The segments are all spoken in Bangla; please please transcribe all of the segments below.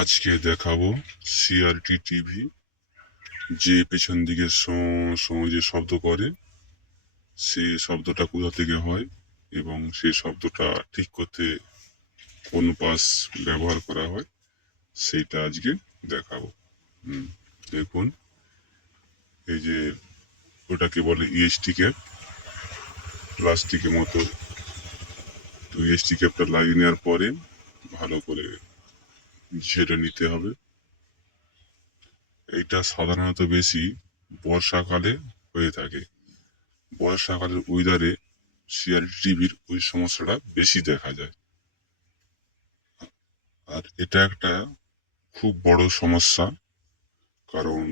আজকে দেখাবো সিআরটি টিভি, যে পেছন দিকে শো শো যে শব্দ করে, সে শব্দটা কোথা থেকে হয় এবং সেই শব্দটা ঠিক করতে কোন পাস ব্যবহার করা হয় সেইটা আজকে দেখাবো। দেখুন, এই যে ওটাকে বলে ইএসটি ক্যাপ, প্লাস্টিকের মতো। তো ইএসটি ক্যাপটা লাগিয়ে নেওয়ার পরে ভালো করে ঝেড়ে নিতে হবে। এটা সাধারণত বেশি বর্ষাকালে হয়ে থাকে। বর্ষাকালের ওয়েদারে সিআরটি টিভির ওই সমস্যাটা বেশি দেখা যায়। আর এটা একটা খুব বড় সমস্যা, কারণ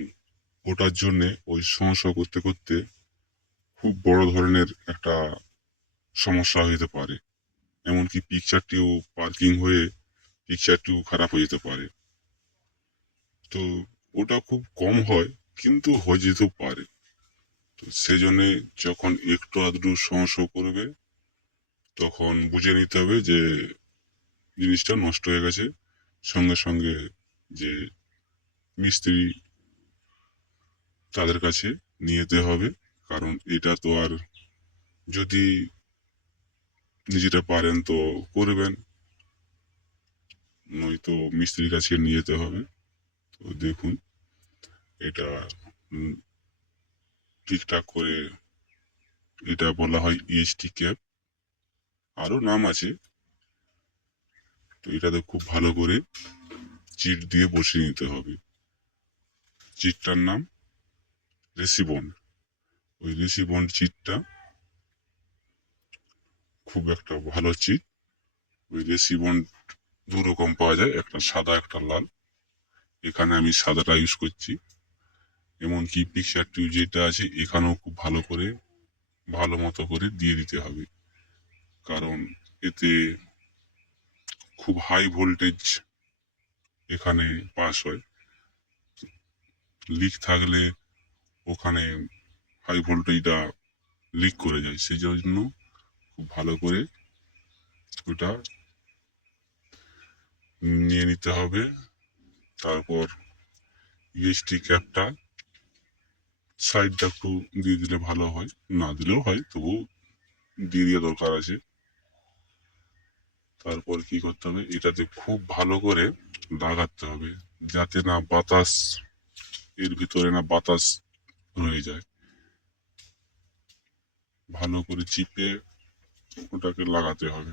ওটার জন্যে ওই সমস্যা করতে করতে খুব বড় ধরনের একটা সমস্যা হতে পারে। এমনকি পিকচারটিও পার্কিং হয়ে পিকচারটিও খারাপ হয়ে যেতে পারে। তো ওটা খুব কম হয়, কিন্তু হয়ে যেতেও পারে। তো সেজন্যে যখন একটু আধটু সমস্যা করবে, তখন বুঝে নিতে হবে যে জিনিসটা নষ্ট হয়ে গেছে। সঙ্গে সঙ্গে যে মিস্ত্রি, তাদের কাছে নিয়ে যেতে হবে। কারণ এটা তো আর, যদি নিজেরা পারেন তো করবেন, নয়তো মিস্ত্রির কাছে নিয়ে যেতে হবে। তো দেখুন, এটা উম, ঠিকঠাক করে, এটা বলা হয় ইএসটি ক্যাপ, আরো নাম আছে। তো এটাতে খুব ভালো করে চিট দিয়ে বসিয়ে নিতে হবে। চিটটার নাম রেসিবন্ড। ওই রেসিবন্ড চিটটা খুব একটা ভালো চিট। ওই রেসিবন্ড দু রকম পাওয়া যায়, একটা সাদা একটা লাল। এখানে আমি সাদাটা ইউজ করছি। এমনকি পিকচার টিউব যেটা আছে এখানেও খুব ভালো করে, ভালো মতো করে দিয়ে দিতে হবে। কারণ এতে খুব হাই ভোল্টেজ এখানে পাস হয়। লিক থাকলে ওখানে হাই ভোল্টেজটা লিক করে যায়, সেই জন্য খুব ভালো করে ওটা নিয়ে নিতে হবে। তারপর ইএসটি ক্যাপটা সাইডটা একটু দিয়ে দিলে ভালো হয়, না দিলেও হয়, তবু দিয়ে দেওয়া দরকার আছে। তারপর কি করতে হবে, এটাতে খুব ভালো করে লাগাতে হবে, যাতে না বাতাস, এর ভিতরে না বাতাস রয়ে যায়। ভালো করে চিপে ওটাকে লাগাতে হবে,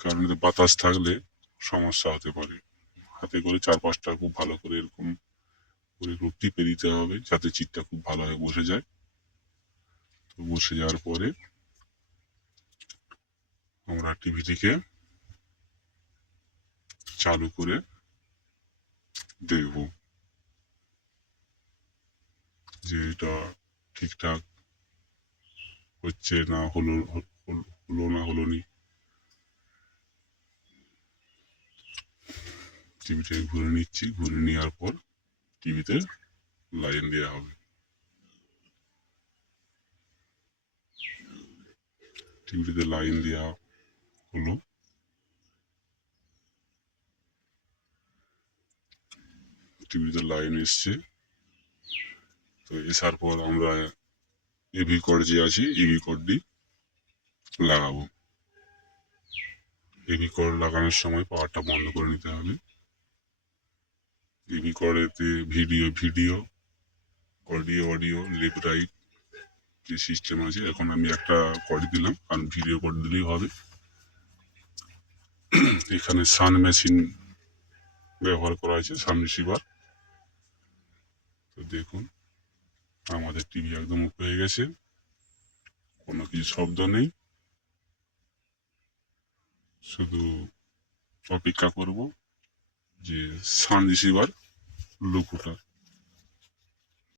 কারণ এতে বাতাস থাকলে সমস্যা হতে পারে। হাতে করে চার পাঁচটা খুব ভালো করে এরকম করে একটু টিপে দিতে হবে, যাতে চিটটা খুব ভালোভাবে বসে যায়। তো বসে যাওয়ার পরে আমরা টিভিটিকে চালু করে দেখব যে এটা ঠিকঠাক হচ্ছে না হলো, হলো না হলো নি। টিভিটাকে ঘুরে নিচ্ছি, ঘুরে নেওয়ার পর টিভিতে লাইন দেওয়া হবে। টিভিতে লাইন দেওয়া হলো। টিভিতে লাইন এসছে। তো এসার পর আমরা এভি কর্ড যে আছে এভি কর্ডটি লাগাবো। এভি কর্ড লাগানোর সময় পাওয়ারটা বন্ধ করে নিতে হবে। এভি কর্ডেতে video video audio audio left right যে সিস্টেম আছে, এখন আমি একটা কর্ড দিলাম, কারণ ভিডিও কর্ড দিলেই হবে। এখানে সান মেশিন ব্যবহার করা হয়েছে, সান রিসিভার। তো দেখুন, আমাদের টিভি একদম ওকে হয়ে গেছে, কোনো কিছু শব্দ নেই। শুধু অপেক্ষা করব যে সান রিসিভার লুক ওঠার।